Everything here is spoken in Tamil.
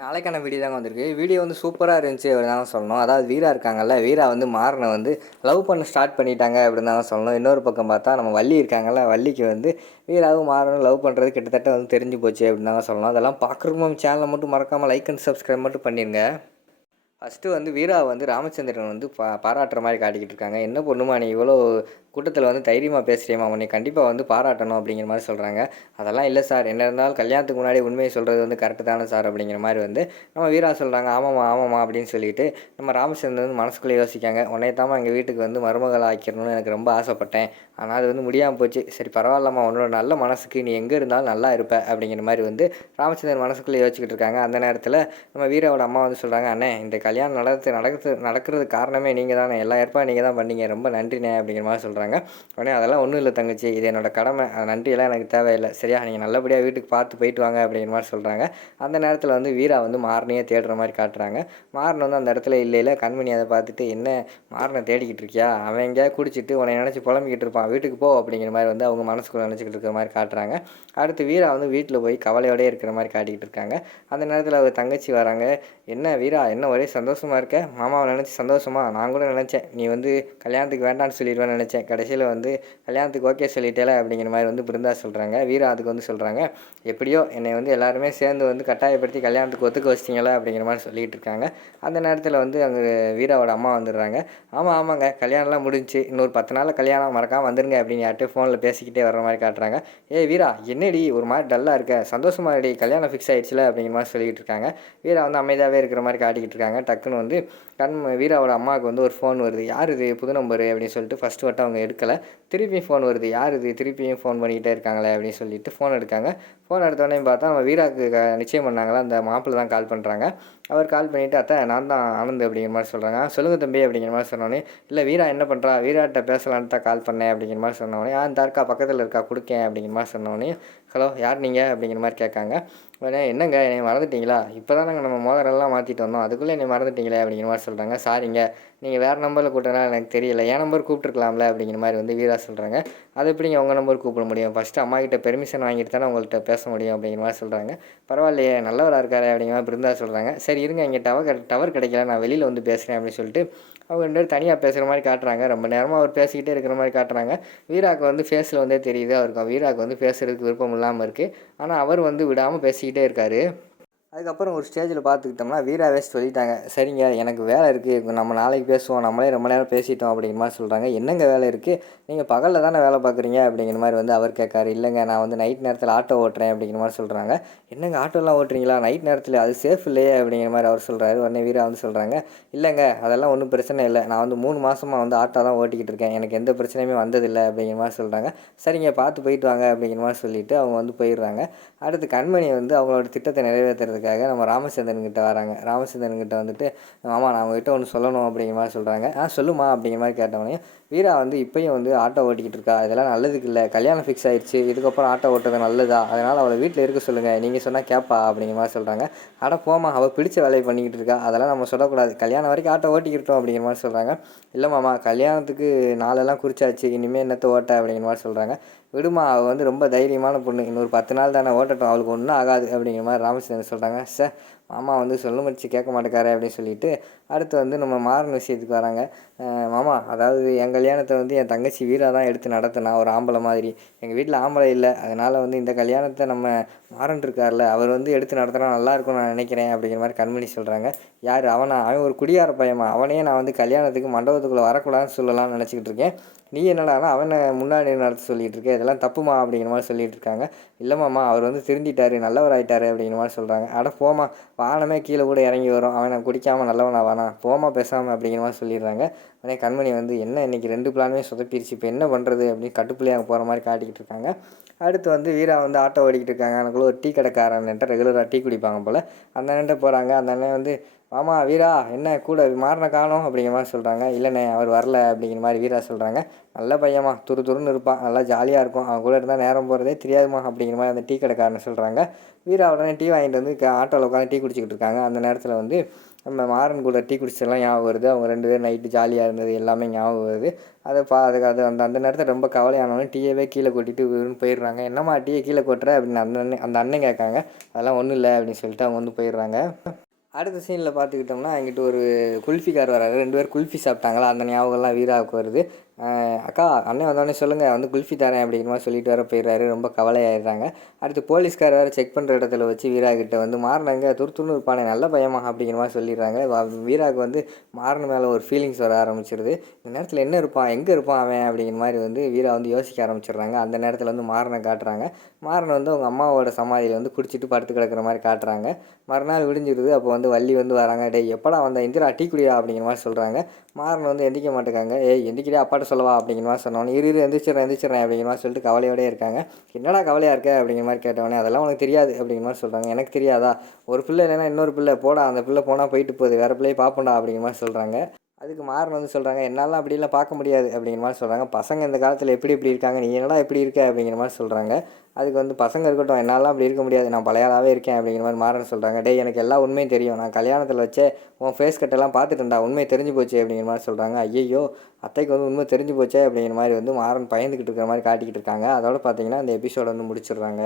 நாளைக்கான வீடியோ தாங்க வந்திருக்கு. வீடியோ வந்து சூப்பராக இருந்துச்சு அப்படின்னு சொல்லணும். அதாவது வீரா இருக்காங்கல்ல வீரா வந்து மாறனை வந்து லவ் பண்ண ஸ்டார்ட் பண்ணிட்டாங்க அப்படின்னு தான் சொல்லணும். இன்னொரு பக்கம் பார்த்தா நம்ம வள்ளி இருக்காங்கல்ல வள்ளிக்கு வந்து வீராவும் மாறனும் லவ் பண்ணுறது கிட்டத்தட்ட வந்து தெரிஞ்சு போச்சு அப்படின்னு தான் சொல்லணும். அதெல்லாம் பார்க்குறவங்க சேனலை மட்டும் மறக்காமல் லைக் அண்ட் சப்ஸ்கிரைப் மட்டும் பண்ணிடுங்க ஃபஸ்ட்டு வந்து வீரா வந்து ராமச்சந்திரன் வந்து பா பாராட்டுற மாதிரி காட்டிக்கிட்டு இருக்காங்க. என்ன பொண்ணுமா நீ இவ்வளோ கூட்டத்தில் வந்து தைரியமாக பேசுகிறியம்மா உன்னை கண்டிப்பாக வந்து பாராட்டணும் அப்படிங்கிற மாதிரி சொல்கிறாங்க அதெல்லாம் இல்லை சார். என்ன இருந்தாலும் கல்யாணத்துக்கு முன்னாடி உண்மையை சொல்கிறது வந்து கரெக்டு தானே சார் அப்படிங்கிற மாதிரி வந்து நம்ம வீரா சொல்கிறாங்க ஆமாம்மா ஆமாம்மா அப்படின்னு சொல்லிட்டு நம்ம ராமச்சந்திரன் வந்து மனசுக்குள்ளே யோசிக்காங்க. உன்னை தாம்மா எங்கள் வீட்டுக்கு வந்து மருமகள் ஆக்கிடணும்னு எனக்கு ரொம்ப ஆசைப்பட்டேன். ஆனால் அது வந்து முடியாமல் போச்சு. சரி பரவாயில்லம்மா. உன்னோட நல்ல மனசுக்கு நீ எங்கே இருந்தாலும் நல்லா இருப்ப அப்படிங்கிற மாதிரி வந்து ராமச்சந்திரன் மனசுக்குள்ளே யோசிச்சுக்கிட்டு இருக்காங்க. அந்த நேரத்தில் நம்ம வீராவோட அம்மா வந்து சொல்கிறாங்க அண்ணே இந்த கல்யாணம் நடத்து நடக்கிறது நடக்கிறது காரணமே நீங்கள் தானே எல்லா ஏற்பாடு நீங்கள் தான் பண்ணீங்க. ரொம்ப நன்றிண்ணே அப்படிங்கிற மாதிரி சொல்கிறாங்க உடனே அதெல்லாம் ஒன்றும் இல்லை தங்கச்சி. இது என்னோட கடமை. அது நன்றியெல்லாம் எனக்கு தேவையில்லை. சரியா? நீங்கள் நல்லபடியாக வீட்டுக்கு பார்த்து போயிட்டு வாங்க அப்படிங்கிற மாதிரி சொல்கிறாங்க அந்த நேரத்தில் வந்து வீரா வந்து மாறனையே தேடுற மாதிரி காட்டுறாங்க. மாறன் வந்து அந்த இடத்துல இல்லை இல்லை கண்மணி அதை பார்த்துட்டு என்ன? மாறனை தேடிக்கிட்டு இருக்கியா? அவன் எங்கேயா குடிச்சிட்டு உன்னை நினச்சி புலம்பிக்கிட்டு இருப்பான். வீட்டுக்கு போ அப்படிங்கிற மாதிரி வந்து அவங்க மனசுக்குள்ள நினச்சிக்கிட்டு இருக்கிற மாதிரி காட்டுறாங்க. அடுத்து வீரா வந்து வீட்டில் போய் கவலையோடயே இருக்கிற மாதிரி காட்டிக்கிட்டு இருக்காங்க. அந்த நேரத்தில் அவர் தங்கச்சி வராங்க. என்ன வீரா? என்ன ஒரே சந்தோஷமாக இருக்க. மாமாவை நினச்சி சந்தோஷமா? நான் கூட நினச்சேன். நீ வந்து கல்யாணத்துக்கு வேண்டாம்னு சொல்லிடுவேன்னு நினச்சேன். கடைசியில் வந்து கல்யாணத்துக்கு ஓகே சொல்லிட்டேல அப்படிங்கிற மாதிரி வந்து பிருந்தா சொல்கிறாங்க வீரா அதுக்கு வந்து சொல்கிறாங்க எப்படியோ என்னை வந்து எல்லாருமே சேர்ந்து வந்து கட்டாயப்படுத்தி கல்யாணத்துக்கு ஒத்துக்க வச்சிட்டிங்களா அப்படிங்கிற மாதிரி சொல்லிகிட்டு இருக்காங்க. அந்த நேரத்தில் வந்து அங்கே வீராவோட அம்மா வந்துடுறாங்க. ஆமாம் ஆமாங்க. கல்யாணம்லாம் முடிஞ்சு இன்னொரு பத்து நாளில் கல்யாணம். மறக்காமல் வந்துருங்க அப்படின்னு யார்ட்டு ஃபோனில் பேசிக்கிட்டே வர்ற மாதிரி காட்டுறாங்க. ஏ வீரா என்னடி ஒரு மாதிரி டல்லாக இருக்க? சந்தோஷமாக இருடி. கல்யாணம் ஃபிக்ஸ் ஆகிடுச்சுல அப்படிங்கிற மாதிரி சொல்லிக்கிட்டு இருக்காங்க. வீரா வந்து அமைதியாகவே இருக்கிற மாதிரி காட்டிக்கிட்டு இருக்காங்க. டக்குன்னு வந்து கண் வீராவோட அம்மாவுக்கு வந்து ஒரு ஃபோன் வருது. யார் இது? புது நம்பரு அப்படின்னு சொல்லிட்டு ஃபஸ்ட்டு வட்டம் அவங்க எடுக்கலை. திருப்பியும் ஃபோன் வருது. யார் இது? திருப்பியும் ஃபோன் பண்ணிக்கிட்டே இருக்காங்களே? அப்படின்னு சொல்லிட்டு ஃபோன் எடுக்காங்க. ஃபோன் எடுத்தோடனே பார்த்தா நம்ம வீராவுக்கு நிச்சயம் பண்ணாங்களா? அந்த மாப்பிள்ளை தான் கால் பண்ணுறாங்க அவர் கால் பண்ணிவிட்டு அத்தை நான் தான் ஆனந்த் அப்படிங்கிற மாதிரி சொல்கிறாங்க சொல்லுங்கள் தம்பி அப்படிங்கிற மாதிரி சொன்னோன்னே இல்லை வீரா என்ன பண்ணுறா வீராட்ட பேசலான்ட்டு தான் கால் பண்ணேன் அப்படிங்கிற மாதிரி சொன்னோடனே ஆ இந்த இருக்கா பக்கத்தில் இருக்கா கொடுக்கேன் அப்படிங்கிற மாதிரி சொன்னோடனே ஹலோ யார் நீங்கள் அப்படிங்கிற மாதிரி கேட்காங்க. உடனே என்னங்க என்னை மறந்துட்டீங்களா? இப்போ தான் நாங்கள் நம்ம மோதிரெல்லாம் மாற்றிட்டு வந்தோம். அதுக்குள்ளே என்னை மறந்துட்டீங்களே அப்படிங்கிற மாதிரி சொல்கிறாங்க சாரிங்க நீங்கள் வேறு நம்பரில் கூப்பிட்டனா எனக்கு தெரியல. என் நம்பர் கூப்பிட்ருக்கலாம்ல அப்படிங்கிற மாதிரி வந்து வீரா சொல்கிறாங்க அது எப்படிங்க உங்கள் நம்பர் கூப்பிட முடியும்? ஃபஸ்ட்டு அம்மா கிட்ட பெர்மிஷன் வாங்கிட்டு தானே உங்கள்கிட்ட பேச முடியும் அப்படிங்கிற மாதிரி சொல்கிறாங்க பரவாயில்லையே நல்லவராக இருக்காரு அப்படிங்கிற மாதிரி பிருந்தா சொல்கிறாங்க சரி இருங்க இங்கே டவர் டவர் கிடைக்கல நான் வெளியில் வந்து பேசுகிறேன் அப்படின்னு சொல்லிட்டு அவங்க ரெண்டு பேரும் தனியாக பேசுகிற மாதிரி காட்டுறாங்க. ரொம்ப நேரமாக அவர் பேசிக்கிட்டே இருக்கிற மாதிரி காட்டுறாங்க. வீராக்கு வந்து ஃபேஸில் வந்தே தெரியுது. அவருக்கு வீராக்கு வந்து பேசுகிறதுக்கு விருப்பம் இல்லாமல் இருக்குது ஆனால் அவர் வந்து விடாமல் பேசிக்கிட்டே இருக்காரு. அதுக்கப்புறம் ஒரு ஸ்டேஜில் பார்த்துக்கிட்டோம்னா வீராவே சொல்லிட்டாங்க. சரிங்க எனக்கு வேலை இருக்குது நம்ம நாளைக்கு பேசுவோம். நம்மளே ரொம்ப நேரம் பேசிட்டோம் அப்படிங்கிற மாதிரி சொல்கிறாங்க என்னங்க வேலை இருக்குது நீங்கள் பகலில் தானே வேலை பார்க்குறீங்க அப்படிங்கிற மாதிரி வந்து அவர் கேட்காரு. இல்லைங்க நான் வந்து நைட் நேரத்தில் ஆட்டோ ஓட்டுறேன் அப்படிங்கிற மாதிரி சொல்கிறாங்க என்னங்க ஆட்டோலாம் ஓட்டுறீங்களா? நைட் நேரத்தில் அது சேஃப் இல்லையே அப்படிங்கிற மாதிரி அவர் சொல்கிறாரு உடனே வீரா வந்து சொல்கிறாங்க இல்லைங்க அதெல்லாம் ஒன்றும் பிரச்சனை இல்லை. நான் வந்து மூணு மாதமாக வந்து ஆட்டோ தான் ஓட்டிக்கிட்டு இருக்கேன். எனக்கு எந்த பிரச்சனையுமே வந்ததில்லை அப்படிங்கிற மாதிரி சொல்கிறாங்க சரிங்க பார்த்து போயிட்டு வாங்க அப்படிங்கிற மாதிரி சொல்லிவிட்டு அவங்க வந்து போயிடுறாங்க. அடுத்து கண்மணி வந்து அவங்களோட திட்டத்தை நிறைவேற்றுறதுக்கு நிறைவேற்றுறதுக்காக நம்ம ராமச்சந்திரன்கிட்ட வராங்க. ராமச்சந்திரன்கிட்ட வந்துட்டு மாமா நான் அவங்ககிட்ட ஒன்று சொல்லணும் அப்படிங்கிற மாதிரி சொல்கிறாங்க ஆ சொல்லுமா அப்படிங்கிற மாதிரி கேட்டவனையும் வீரா வந்து இப்போயும் வந்து ஆட்டோ ஓட்டிக்கிட்டு இருக்கா. இதெல்லாம் நல்லதுக்கு இல்லை. கல்யாணம் ஃபிக்ஸ் ஆயிடுச்சு இதுக்கப்புறம் ஆட்டோ ஓட்டுறது நல்லதா? அதனால் அவளை வீட்டில் இருக்க சொல்லுங்கள் நீங்கள் சொன்னால் கேட்பா அப்படிங்கிற மாதிரி சொல்கிறாங்க அட போமா அவள் பிடிச்ச வேலையை பண்ணிக்கிட்டு இருக்கா. அதெல்லாம் நம்ம சொல்லக்கூடாது. கல்யாணம் வரைக்கும் ஆட்டோ ஓட்டிக்கிட்டோம் அப்படிங்கிற மாதிரி சொல்கிறாங்க இல்லை மாமா கல்யாணத்துக்கு நாளெல்லாம் குறிச்சாச்சு. இனிமேல் என்னத்தை ஓட்ட அப்படிங்கிற மாதிரி சொல்கிறாங்க விடுமா அவள் வந்து ரொம்ப தைரியமான பொண்ணு. இன்னொரு பத்து நாள் தானே ஓட்டட்டும். அவளுக்கு ஒன்றும் ஆகாது அப்படிங்கிற மாதிரி ராமச்சந்திரன் சொல்கிறாங்க சார் மாமா வந்து சொல்ல முடிச்சு கேட்க மாட்டேக்காரு அப்படின்னு சொல்லிட்டு அடுத்து வந்து நம்ம மாறன் விஷயத்துக்கு வராங்க. மாமா அதாவது என் கல்யாணத்தை வந்து என் தங்கச்சி வீரா தான் எடுத்து நடத்தினா ஒரு ஆம்பளை மாதிரி. எங்கள் வீட்டில் ஆம்பளை இல்லை. அதனால் வந்து இந்த கல்யாணத்தை நம்ம மாறன் இருக்கார்ல அவர் வந்து எடுத்து நடத்தினா நல்லாயிருக்கும் நான் நினைக்கிறேன் அப்படிங்கிற மாதிரி கண்மணி சொல்கிறாங்க யார்? அவனா? அவன் ஒரு குடியார பையமா அவனையே நான் வந்து கல்யாணத்துக்கு மண்டபத்துக்குள்ளே வரக்கூடாதுன்னு சொல்லலாம்னு நினச்சிக்கிட்டு இருக்கேன். நீ என்னடானா அவனை முன்னாடி நடத்த சொல்லிகிட்டு இருக்க? இதெல்லாம் தப்புமா அப்படிங்கிற மாதிரி சொல்லிகிட்டு இருக்காங்க. இல்லைம்மாம்மா அவர் வந்து திருந்திட்டார் நல்லவர் ஆயிட்டாரு அப்படிங்கிற மாதிரி சொல்கிறாங்க அட போமா வானமே கீழே கூட இறங்கி வரும். அவனை குடிக்காமல் நல்லவனா வேணாம் போமா பேசாமல் அப்படிங்கிற மாதிரி சொல்லிடுறாங்க. உடனே கண்மணி வந்து என்ன இன்றைக்கி ரெண்டு பிளானுமே சொதப்பிடுச்சு இப்போ என்ன பண்ணுறது அப்படின்னு கட்டுப்பிள்ளையாக போகிற மாதிரி காட்டிக்கிட்டு இருக்காங்க. அடுத்து வந்து வீரா வந்து ஆட்டோ ஓடிக்கிட்டு இருக்காங்க. எனக்குள்ள ஒரு டீ கடைக்காரன்ட்ட ரெகுலராக டீ குடிப்பாங்க போல். அந்த அண்ணன்ட்ட போகிறாங்க அந்த அண்ணன் வந்து மாமா வீரா என்ன கூட மாறின காணோம்? அப்படிங்கிற மாதிரி சொல்கிறாங்க இல்லைண்ணே அவர் வரல. அப்படிங்கிற மாதிரி வீரா சொல்கிறாங்க நல்ல பையன்மா துரு துருன்னு இருப்பான். நல்லா ஜாலியாக இருக்கும். அவன் கூட இருந்தால் நேரம் போகிறதே தெரியாதுமா அப்படிங்கிற மாதிரி அந்த டீ கடைக்காரன் சொல்கிறாங்க வீரா உடனே டீ வாங்கிட்டு வந்து ஆட்டோவில் உட்காந்து டீ குடிச்சிக்கிட்டு இருக்காங்க அந்த நேரத்தில் வந்து நம்ம மாறன் கூட டீ குடிச்சதெல்லாம் ஞாபகம் வருது. அவங்க ரெண்டு பேரும் நைட்டு ஜாலியாக இருந்தது எல்லாமே ஞாபகம் வருது. அதை பா அதுக்கு அது அந்த அந்த நேரத்தில் ரொம்ப கவலையானவனே டீயவே கீழே கொட்டிட்டு போயிடுறாங்க. என்னம்மா டீயை கீழே கொட்டுற? அப்படின்னு அந்த அண்ணன் அந்த அண்ணன் கேட்காங்க. அதெல்லாம் ஒன்றும் இல்லை அப்படின்னு சொல்லிட்டு அவங்க வந்து போயிடுறாங்க. அடுத்த சீனில் பார்த்துக்கிட்டோம்னா எங்கிட்ட ஒரு குல்ஃபிக்கார் வராரு. ரெண்டு பேர் குல்ஃபி சாப்பிட்டாங்களா? அந்த ஞாபகம்லாம் வீராவுக்கு வருது. அக்கா அண்ணன் வந்தோடனே சொல்லுங்கள் வந்து குல்ஃபி தரேன் அப்படிங்கிற மாதிரி சொல்லிட்டு வர போயிடுறாரு. ரொம்ப கவலையாயிடுறாங்க. அடுத்து போலீஸ்கார் வேறு செக் பண்ணுற இடத்துல வச்சு வீராகிட்ட வந்து மாறினாங்க. துருத்துன்னு இருப்பானே நல்ல பயமா அப்படிங்கிற மாதிரி சொல்லிடுறாங்க. வ- வீராவுக்கு வந்து மாறின மேலே ஒரு ஃபீலிங்ஸ் வர ஆரம்பிச்சிருது. இந்த நேரத்தில் என்ன இருப்பான் எங்கே இருப்பான் அவன் அப்படிங்கிற மாதிரி வந்து வீரா வந்து யோசிக்க ஆரம்பிச்சிடுறாங்க. அந்த நேரத்தில் வந்து மாறனை காட்டுறாங்க. மாறனை வந்து அவங்க அம்மாவோட சமாதியில் வந்து குடிச்சிட்டு படுத்து கிடக்குற மாதிரி காட்டுறாங்க. மறுநாள் விடிஞ்சிருது. அப்போ வந்து வள்ளி வந்து வராங்க. டேய் எப்படா வந்த? இந்திரா டீ குடியா அப்படிங்கிற மாதிரி சொல்கிறாங்க மாறன் வந்து எந்திக்க மாட்டேங்காங்க. ஏய் எந்திக்கிட்டே அப்பாட்ட சொல்லவா அப்படிங்கிற மாதிரி சொன்னோன்னே இரு இரு எந்திரிச்சிடுறேன் எந்திரிச்சிடுறேன் அப்படிங்கிற மாதிரி சொல்லிட்டு கவலையோடய இருக்காங்க. என்னடா கவலையாக இருக்க அப்படிங்கிற மாதிரி கேட்டவொடனே அதெல்லாம் உனக்கு தெரியாது அப்படிங்கிற மாதிரி சொல்கிறாங்க எனக்கு தெரியாதா? ஒரு பிள்ளை இல்லைன்னா இன்னொரு பிள்ளை போடா. அந்த பிள்ளை போனால் போயிட்டு போகுது. வேறு பிள்ளையை பார்ப்போம்டா அப்படிங்கிற மாதிரி சொல்கிறாங்க அதுக்கு மாறன் வந்து சொல்கிறாங்க என்னால் அப்படிலாம் பார்க்க முடியாது அப்படிங்கிற மாதிரி சொல்கிறாங்க பசங்க இந்த காலத்தில் எப்படி இப்படி இருக்காங்க நீ என்னடா எப்படி இருக்க? அப்படிங்கிற மாதிரி சொல்கிறாங்க அதுக்கு வந்து பசங்க இருக்கட்டும் என்னாலாம் அப்படி இருக்க முடியாது நான் பழையாளாகவே இருக்கேன் அப்படிங்கிற மாதிரி மாறன் சொல்கிறாங்க டேய் எனக்கு எல்லா உண்மையும் தெரியும். நான் கல்யாணத்தில் வச்சே உன் ஃபேஸ் கட்டெல்லாம் பார்த்துட்டேன்டா உண்மை தெரிஞ்சு போச்சு அப்படிங்கிற மாதிரி சொல்கிறாங்க ஐயோ அத்தைக்கு வந்து உண்மை தெரிஞ்சு போச்சே அப்படிங்கிற மாதிரி வந்து மாறன் பயந்துக்கிட்டு இருக்கிற மாதிரி காட்டிக்கிட்டு இருக்காங்க. அதோட பார்த்தீங்கன்னா அந்த எபிசோட வந்து முடிச்சிடுறாங்க.